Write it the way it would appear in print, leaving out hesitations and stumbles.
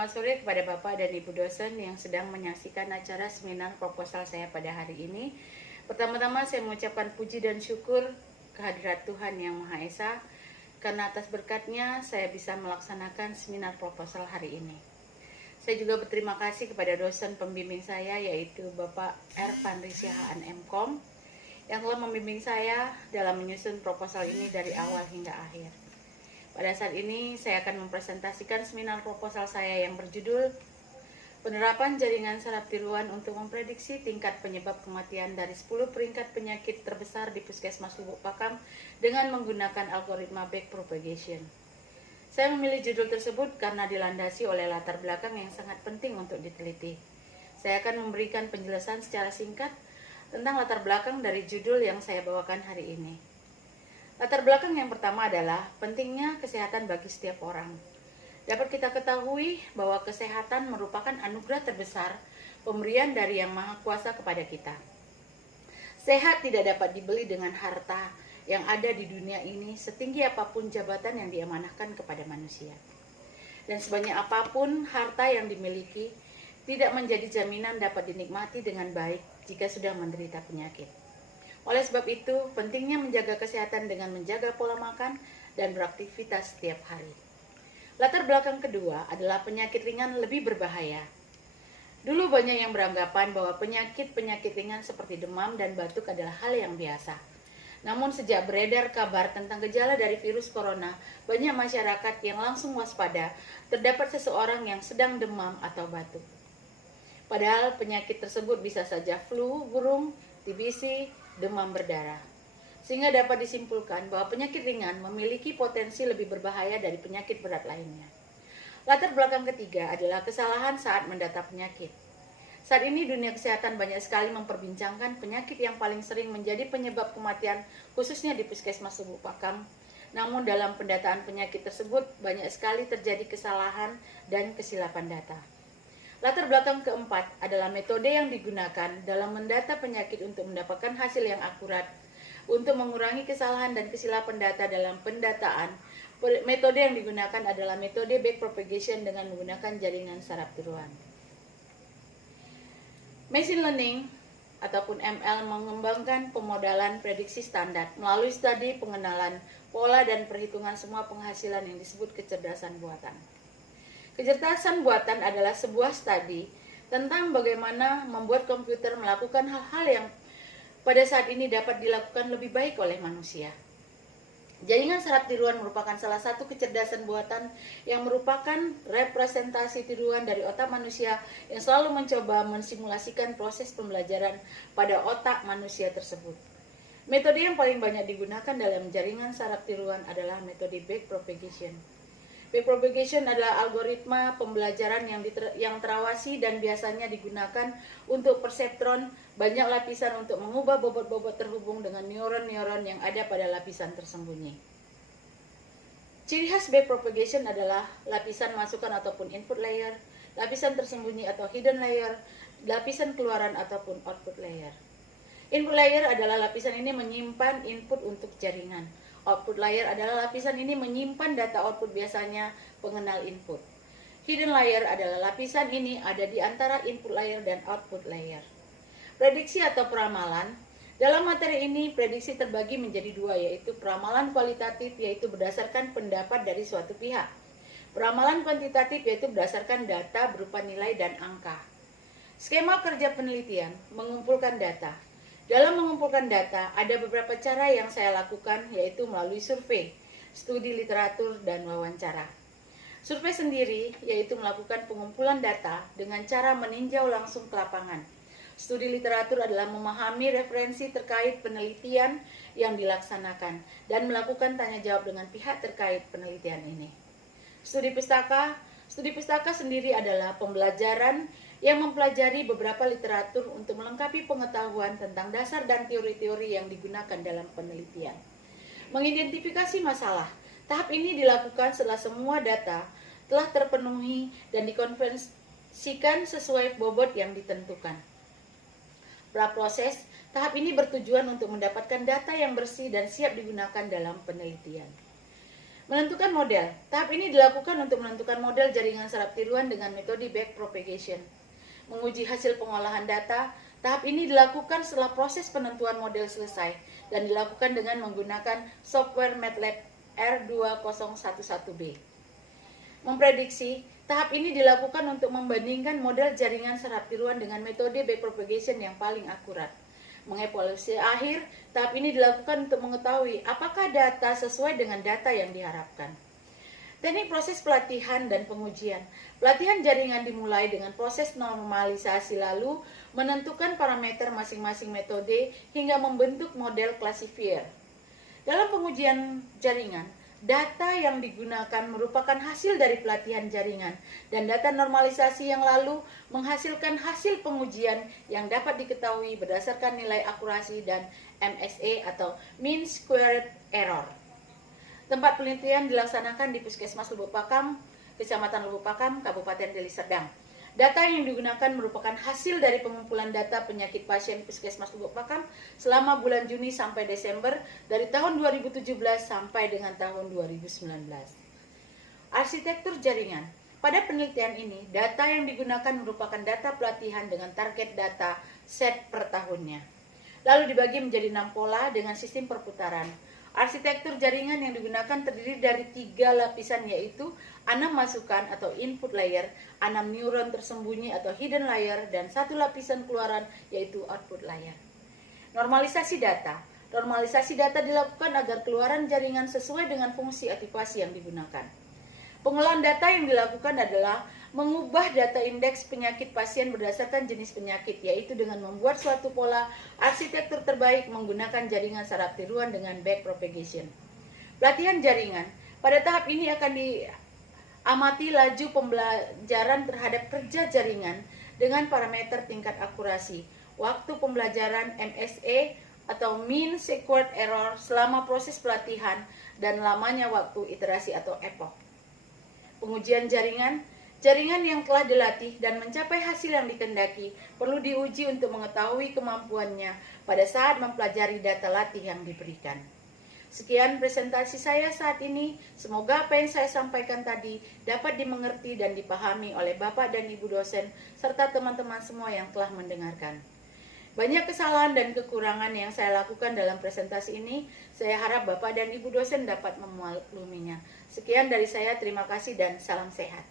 Selamat sore kepada Bapak dan Ibu dosen yang sedang menyaksikan acara seminar proposal saya pada hari ini. Pertama-tama saya mengucapkan puji dan syukur kehadirat Tuhan Yang Maha Esa, karena atas berkat-Nya saya bisa melaksanakan seminar proposal hari ini. Saya juga berterima kasih kepada dosen pembimbing saya, yaitu Bapak Ervan Risihaan MKom, yang telah membimbing saya dalam menyusun proposal ini dari awal hingga akhir. Pada saat ini saya akan mempresentasikan seminar proposal saya yang berjudul Penerapan Jaringan Saraf Tiruan untuk Memprediksi Tingkat Penyebab Kematian dari 10 peringkat penyakit terbesar di Puskesmas Lubuk Pakam dengan menggunakan algoritma backpropagation. Saya memilih judul tersebut karena dilandasi oleh latar belakang yang sangat penting untuk diteliti. Saya akan memberikan penjelasan secara singkat tentang latar belakang dari judul yang saya bawakan hari ini. Latar belakang yang pertama adalah pentingnya kesehatan bagi setiap orang. Dapat kita ketahui bahwa kesehatan merupakan anugerah terbesar pemberian dari Yang Maha Kuasa kepada kita. Sehat tidak dapat dibeli dengan harta yang ada di dunia ini setinggi apapun jabatan yang diamanahkan kepada manusia. Dan sebanyak apapun harta yang dimiliki, tidak menjadi jaminan dapat dinikmati dengan baik jika sudah menderita penyakit. Oleh sebab itu, pentingnya menjaga kesehatan dengan menjaga pola makan dan beraktivitas setiap hari. Latar belakang kedua adalah penyakit ringan lebih berbahaya. Dulu banyak yang beranggapan bahwa penyakit-penyakit ringan seperti demam dan batuk adalah hal yang biasa. Namun sejak beredar kabar tentang gejala dari virus corona, banyak masyarakat yang langsung waspada terdapat seseorang yang sedang demam atau batuk. Padahal penyakit tersebut bisa saja flu burung, TBC, demam berdarah. Sehingga dapat disimpulkan bahwa penyakit ringan memiliki potensi lebih berbahaya dari penyakit berat lainnya. Latar belakang ketiga adalah kesalahan saat mendata penyakit. Saat ini dunia kesehatan banyak sekali memperbincangkan penyakit yang paling sering menjadi penyebab kematian khususnya di Puskesmas Lubuk Pakam. Namun dalam pendataan penyakit tersebut banyak sekali terjadi kesalahan dan kesilapan data. Latar belakang keempat adalah metode yang digunakan dalam mendata penyakit untuk mendapatkan hasil yang akurat. Untuk mengurangi kesalahan dan kesilapan data dalam pendataan, metode yang digunakan adalah metode backpropagation dengan menggunakan jaringan saraf tiruan. Machine learning ataupun ML mengembangkan pemodelan prediksi standar melalui studi pengenalan pola dan perhitungan semua penghasilan yang disebut kecerdasan buatan. Kecerdasan buatan adalah sebuah studi tentang bagaimana membuat komputer melakukan hal-hal yang pada saat ini dapat dilakukan lebih baik oleh manusia. Jaringan saraf tiruan merupakan salah satu kecerdasan buatan yang merupakan representasi tiruan dari otak manusia yang selalu mencoba mensimulasikan proses pembelajaran pada otak manusia tersebut. Metode yang paling banyak digunakan dalam jaringan saraf tiruan adalah metode backpropagation. Backpropagation adalah algoritma pembelajaran yang terawasi dan biasanya digunakan untuk perseptron banyak lapisan untuk mengubah bobot-bobot terhubung dengan neuron-neuron yang ada pada lapisan tersembunyi. Ciri khas backpropagation adalah lapisan masukan ataupun input layer, lapisan tersembunyi atau hidden layer, lapisan keluaran ataupun output layer. Input layer adalah lapisan ini menyimpan input untuk jaringan. Output layer adalah lapisan ini menyimpan data output biasanya pengenal input. Hidden layer adalah lapisan ini ada di antara input layer dan output layer. Prediksi atau peramalan. Dalam materi ini, prediksi terbagi menjadi dua, yaitu peramalan kualitatif, yaitu berdasarkan pendapat dari suatu pihak. Peramalan kuantitatif, yaitu berdasarkan data berupa nilai dan angka. Skema kerja penelitian, mengumpulkan data. Dalam mengumpulkan data, ada beberapa cara yang saya lakukan, yaitu melalui survei, studi literatur, dan wawancara. Survei sendiri, yaitu melakukan pengumpulan data dengan cara meninjau langsung ke lapangan. Studi literatur adalah memahami referensi terkait penelitian yang dilaksanakan, dan melakukan tanya jawab dengan pihak terkait penelitian ini. Studi pustaka sendiri adalah pembelajaran yang mempelajari beberapa literatur untuk melengkapi pengetahuan tentang dasar dan teori-teori yang digunakan dalam penelitian. Mengidentifikasi masalah. Tahap ini dilakukan setelah semua data telah terpenuhi dan dikonversikan sesuai bobot yang ditentukan. Praproses, tahap ini bertujuan untuk mendapatkan data yang bersih dan siap digunakan dalam penelitian. Menentukan model. Tahap ini dilakukan untuk menentukan model jaringan saraf tiruan dengan metode backpropagation. Menguji hasil pengolahan data. Tahap ini dilakukan setelah proses penentuan model selesai dan dilakukan dengan menggunakan software MATLAB R2011B. Memprediksi. Tahap ini dilakukan untuk membandingkan model jaringan saraf tiruan dengan metode backpropagation yang paling akurat. Mengevaluasi akhir, tahap ini dilakukan untuk mengetahui apakah data sesuai dengan data yang diharapkan. Teknik proses pelatihan dan pengujian. Pelatihan jaringan dimulai dengan proses normalisasi lalu menentukan parameter masing-masing metode hingga membentuk model classifier. Dalam pengujian jaringan, data yang digunakan merupakan hasil dari pelatihan jaringan dan data normalisasi yang lalu menghasilkan hasil pengujian yang dapat diketahui berdasarkan nilai akurasi dan MSE atau Mean Squared Error. Tempat penelitian dilaksanakan di Puskesmas Lubuk Pakam, Kecamatan Lubuk Pakam, Kabupaten Deli Serdang. Data yang digunakan merupakan hasil dari pengumpulan data penyakit pasien Puskesmas Lubuk Pakam selama bulan Juni sampai Desember dari tahun 2017 sampai dengan tahun 2019. Arsitektur jaringan. Pada penelitian ini, data yang digunakan merupakan data pelatihan dengan target data set per tahunnya. Lalu dibagi menjadi 6 pola dengan sistem perputaran. Arsitektur jaringan yang digunakan terdiri dari 3 lapisan, yaitu 6 masukan atau input layer, 6 neuron tersembunyi atau hidden layer, dan 1 lapisan keluaran yaitu output layer. Normalisasi data. Normalisasi data dilakukan agar keluaran jaringan sesuai dengan fungsi aktivasi yang digunakan. Pengolahan data yang dilakukan adalah mengubah data indeks penyakit pasien berdasarkan jenis penyakit, yaitu dengan membuat suatu pola arsitektur terbaik menggunakan jaringan saraf tiruan dengan backpropagation. Pelatihan jaringan. Pada tahap ini akan diamati laju pembelajaran terhadap kerja jaringan dengan parameter tingkat akurasi, waktu pembelajaran MSE atau Mean Squared Error selama proses pelatihan, dan lamanya waktu iterasi atau epoch. Pengujian jaringan. Jaringan yang telah dilatih dan mencapai hasil yang dikehendaki perlu diuji untuk mengetahui kemampuannya pada saat mempelajari data latih yang diberikan. Sekian presentasi saya saat ini. Semoga apa yang saya sampaikan tadi dapat dimengerti dan dipahami oleh Bapak dan Ibu dosen serta teman-teman semua yang telah mendengarkan. Banyak kesalahan dan kekurangan yang saya lakukan dalam presentasi ini. Saya harap Bapak dan Ibu dosen dapat memakluminya. Sekian dari saya, terima kasih dan salam sehat.